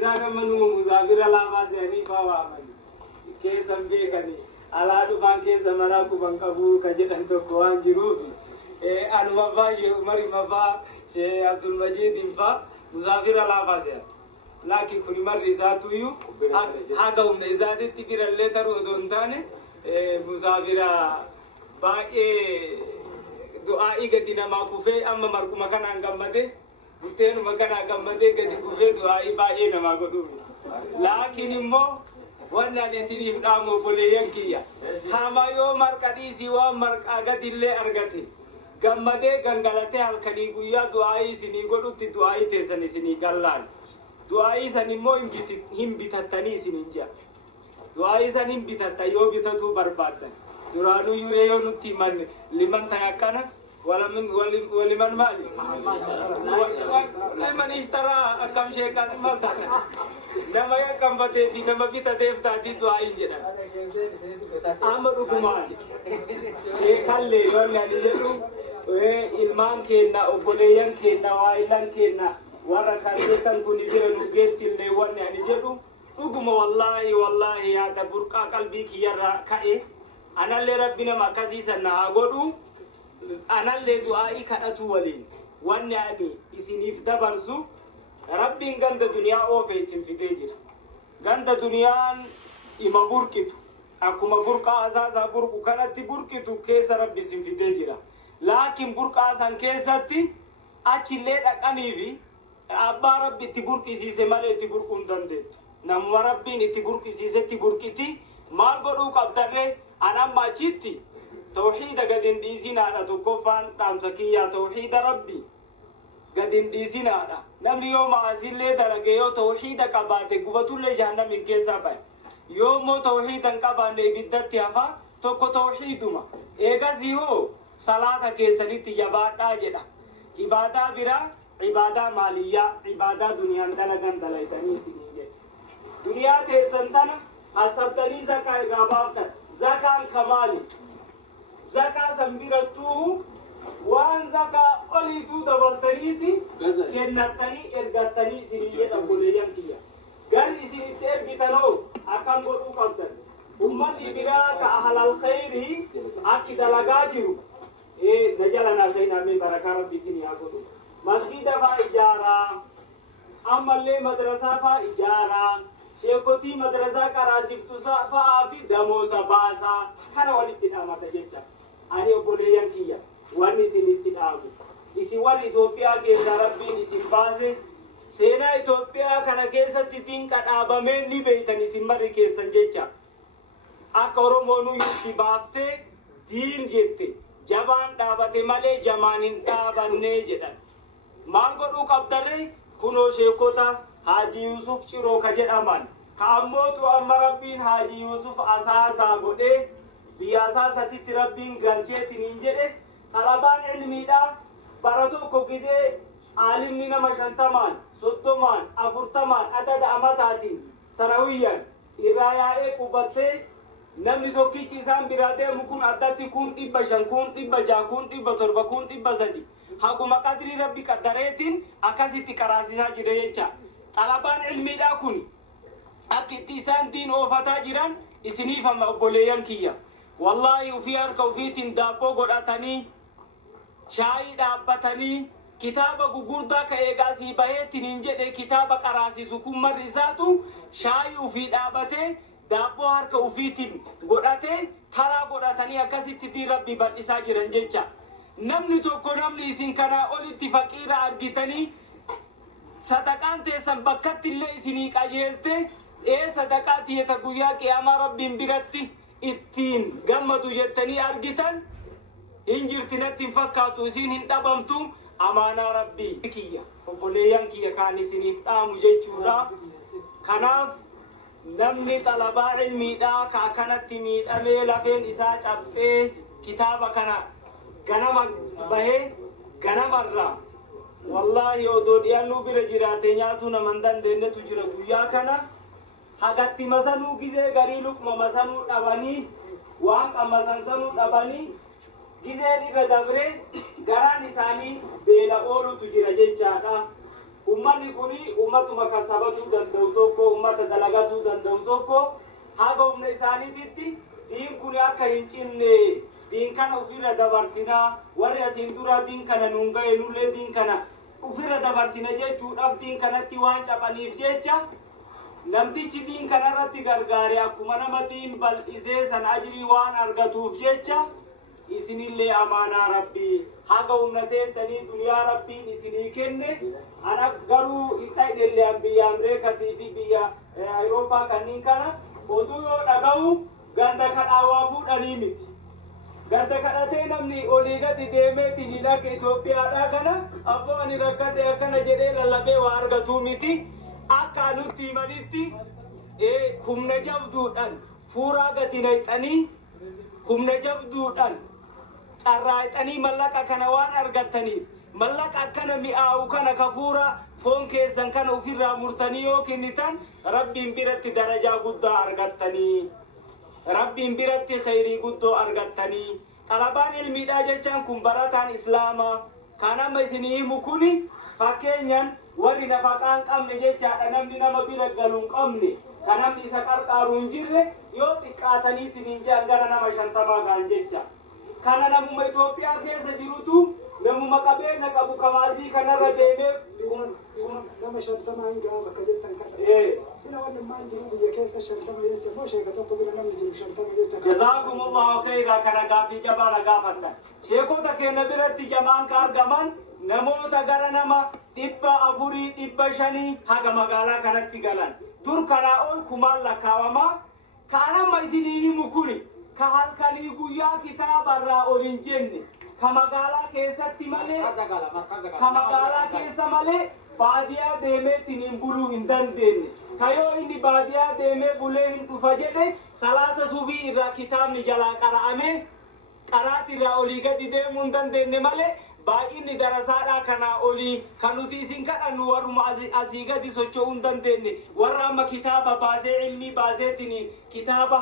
إذا كمنوا مسافر لا باس يعني فاوامن كيس بيكني على دفان كيس مراكو بنكبو كجدن تكوان جروبي أنا ما فاش مري ما فا شيء عبد المجيد فا مسافر لا باس لكن كل مرة ساتويو هاكم إذا تفكر اللي ترو دونتانه مسافر باقي دعائي قدنا ما كوفي أما مركو مكان عن بتين مكان أكمل كذي كوفي دعائي باقي نما كدوم لكن مو وانا نسيني بدامو بوليان كيا هما يوم مركدي سوا مرك أجد اللي أرجعتي كمدة كنغلطة هالكني كويا دعائي سيني كدو تدعائي تسني سيني كلان دعائي سني مو هم بيتاتني سينيجا دعائي سني بيتاتا يو بيتاتو بربادن درانو يوريو نتيمان لمن تياكنا ولمن مالي لمن اشترى كم شيء كان مالتا نما كم بتي نما بيتا تاتي دعائي جدا أمر كمان شيء كله ولا نجلو ilmaan kenna obboleeyyan kenna waayilan kenna warra kaseetan kun jira nu geettillee wanni ani jedhu dhuguma wallahi yaada burqaa qalbii kiyyarraa ka'e anallee rabbi nama akkasiisan na haa godhu anallee du'aa'ii kadhatu waliin wanni ani isiniif dabarsu rabbiin ganda duniyaa oofe isin fidee jira ganda duniyaan ima burqitu akkuma burqaa asaasaa burqu kanatti burqitu keessa rabbi isin fidee jira لكن برقا سان كيساتي أشيلة أكانيفي أبا ربي تبركي سيسه ماله تبركون دندت نام ربي نتبركي سيسه تبركتي مال قدو قبضة أنا ما جيتي توحيد قدين ديزينا أنا تكفان رامسكية توحيد ربي قدين ديزينا أنا نام يوم عزيلة درجة توحيد كباتة قبضة جهنم من كيسابه يوم توحيد كبانة بدت يافا توكو توحيدما إيجا زيو صلاة كيسانيت يبادا جدا عبادة برا عبادة مالية عبادة دنيا دلغن دلائتني سنيجة دنيا تيسنتنا أصبتني زكاة غابابتا زكاة الكمال زكاة سنبيرتوه وان زكاة أوليتو دبلتنيتي كنتني إرغتني سنيجة أبوليان كيا غير سنيجة إرغتنو أكام برو قبضن أمتي برا كأهل الخير أكي دلغاجرو نجلنا سينا من بركة ربي سني أقوله مسجد فإجارة أمالي مدرسة فإجارة شيكوتي مدرسة كراسيف تسا فأبي دموسا باسا كنا ولي تنام تجيبا أنا أقول يانكيا واني سني تنام إسي والي إثيوبيا كيسا ربي إسي باسه سينا إثيوبيا كنا كيسا تدين كتابا من نبيتني سمري كيسا جيبا أكورو مونو يوتي بافته دين جيبته جبان دابته مالي جمانين دابنه جدن مال godhu qabdare kuno sheekota Haji Yusuf Ciro kajedhaman kaammotu amma rabbiin Haji Yusuf asaasaa godhe biyaasaa satitti rabbiin galcheetiniin jedhe talabaan ilmiidha bara tokko gizee aalimni nama 50 30 40 adada amataatiin sarawiyyan irraa yaa'ee qubattee namni tokkichi isaan biraa deemu kun addatti kun 500 kun 600 kun 700 kun 300 haguma qadri rabbi qaddareetiin akkasitti qaraasisaa jira jecha talabaan ilmiidhaa kun akkitti isaan diin oofataa jiran isiniif amma obboleeyyan kiyya wallahi ufii harka ufiitiin daabboo godhatanii shaayii dhaabbatanii kitaaba gugurdaa ka eegaasii baheetiniin jedhe kitaaba qaraasisu kun marri isaatu shaayii ufii dhaabatee daabboo harka ufiitiin godhatee taraa godhatanii akkasitti diin rabbi bal'isaa jiran jecha namni tokko namni isin kanaa olitti faqiira argitanii sadaqaan teessan bakkatti illee isinii qajeelte sadaqaa tiyeta guyyaa qiyaamaa rabbiin biratti ittiin gammadu jettanii argitan hin jirtinatti hin fakkaatu isin hin dhabamtu amaanaa rabbii kiyya obboleeyyan kiyya kaan isiniif dhaamu jechuudha kanaaf namni talabaa ilmiidhaa ka akkanatti miidhamee lafeen isaa cabxee kitaaba kana ganama bahee ganamarraa wallahi odoo dhiyaannuu bira jiraate nyaatu naman dandeenyetu jira guyyaa kana hagatti masanuu gizee garii luqma masanuu dhabanii waan qammasansanuu dhabanii gizeen irra dabree garaan isaanii beela oolutu jira jechaadha ummanni kuni ummatuma kasabatu danda'u tokko ummata dalagatu danda'u tokko haga humna isaaniititti diin kun akka hin cinne diin kana ofirra dabarsinaa warri asiin dura diin kana nuun ga'e nullee diin kana ofirra dabarsina jechuudhaaf diin kanatti waan caphaniif jecha namtichi diin kanarratti gargaare akkuma nama diin bal'isee san ajrii waan argatuuf jecha isinillee amaanaa rabbii haga humna teessanii duniyaa rabbiin isinii kenne ana garuu hidhaidhellee biyya Ameerikaatii fi biyya Awurooppaa kanneen kana oduu yoo dhaga'u ganda kadhaa waa fuudhanii miti. Ganda kadhatee namni olii gadi deemeetiin hin akka Itoophiyaadhaa kana abboo ani rakkate akkana jedhee lallabee waa argatuu miti. Akka nutti himanitti humna jabduudhaan fuuraa gadi naqxanii humna jabduudhaan carraaqanii mallaqa kana waan argattaniif mallaqa akkana mi'aawu kana kafuura foon keessan kana ofirraa murtanii yoo kennitan rabbiin biratti darajaa guddaa argattanii rabbiin biratti khayrii guddoo argattanii talabaan ilmiidhaa jechaan kun barataan islaamaa kan amma isinii himu kuni fakkeenyaan warri nafaqaan qabne jechaadha namni nama bira galuun qabne kan namni isa qarqaaru hin jirre yoo xiqqaataniitiin hin jean gara nama 50 gaan jecha kana namuma Itoophiyaa keessa jirutu namuma qabeenya qabu kamaasii kanarra deemee nama 50 hanga bakka jettan kana sila wannan maan jiru biyya keessa 50 jecha moo sheeka tokko bira namni jiru 50 jecha jazakumullahu khayra kana gaafii jabaa gaafatan sheekota keenya biratti jamaan ka argaman namoota gara nama 400 500 haga magaalaa kanatti galan dur kanaa ol kumaan lakkaawama kaanama isinii himu kuni ka halkanii guyyaa kitaabarraa ol hin jenne ka magaalaa keessatti malee ka magaalaa keessa malee baadiyaa deemeetiin hin buluu hin dandeenye ka yoo inni baadiyaa deemee bulee hin dhufa jedhe salaata subii irraa kitaabni jalaa qara'ame qaraatirraa olii gadi deemuu hin dandeenye malee baay'inni darasaadhaa kanaa olii kan nuti isin kadhannu warruma asii gadi socho'uu hin dandeenye warra amma kitaaba baasee ilmii baaseetiin kitaaba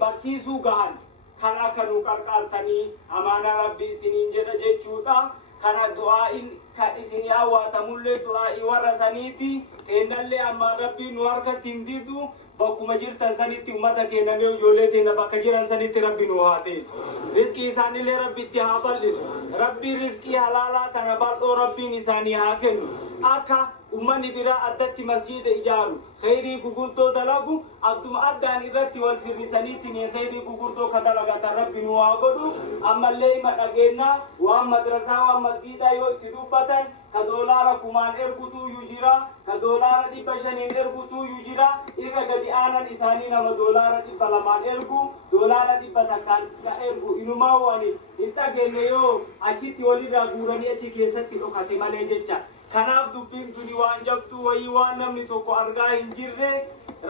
barsiisuu gahan kan akka nu qarqaartanii amaanaa rabbii isiniin jedha jechuudha kana du'aa'iin kan isinii hawwaatamullee du'aa'ii warra saniiti teennallee amma rabbii nu harkatti hin didu bakkuma jirtan sanitti ummata kennamee ijoollee teenya bakka jiran sanitti rabbi nu haa teessu rizqii isaanillee rabbitti haa bal'isu rabbii rizqii halaalaa tana bal'oo rabbiin isaanii haa kennu akka ummanni biraa addatti masjiida ijaaru khayrii gugurdoo dalagu adduma addaan irratti wal firrisaniitiin khayrii gugurdoo ka dalagatan rabbi nu haa godhu ammallee hima dhageenyaa waan madrasaa waan masjiidaa yoo itti dubbatan ka doolaara 1000 ergutuu yujira ka doolaara 500 ergutuu yujira irra gadi aanan isaanii nama doolaara 200 ergu doolaara 100 ka ergu inumaa waan hin dhageenye yoo achitti walirraa guuranii achi keessatti dhokate malee jecha kanaaf dubbiin tuni waan jabdu wayii waan namni tokko argaa hin jirre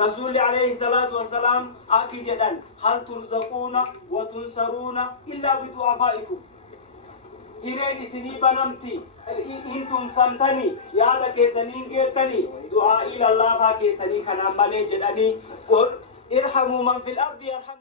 rasuulli alayhi salaatu wassalaam akki jedhan hal turzaquuna wa tunsaruuna illaa bidu'afaa'ikum hireen isinii banamti hin tumsamtanii yaada keessanii geettanii du'aa'ii lallaafaa keessanii kanaan malee jedhanii irhamuu man fil ardi yarhamu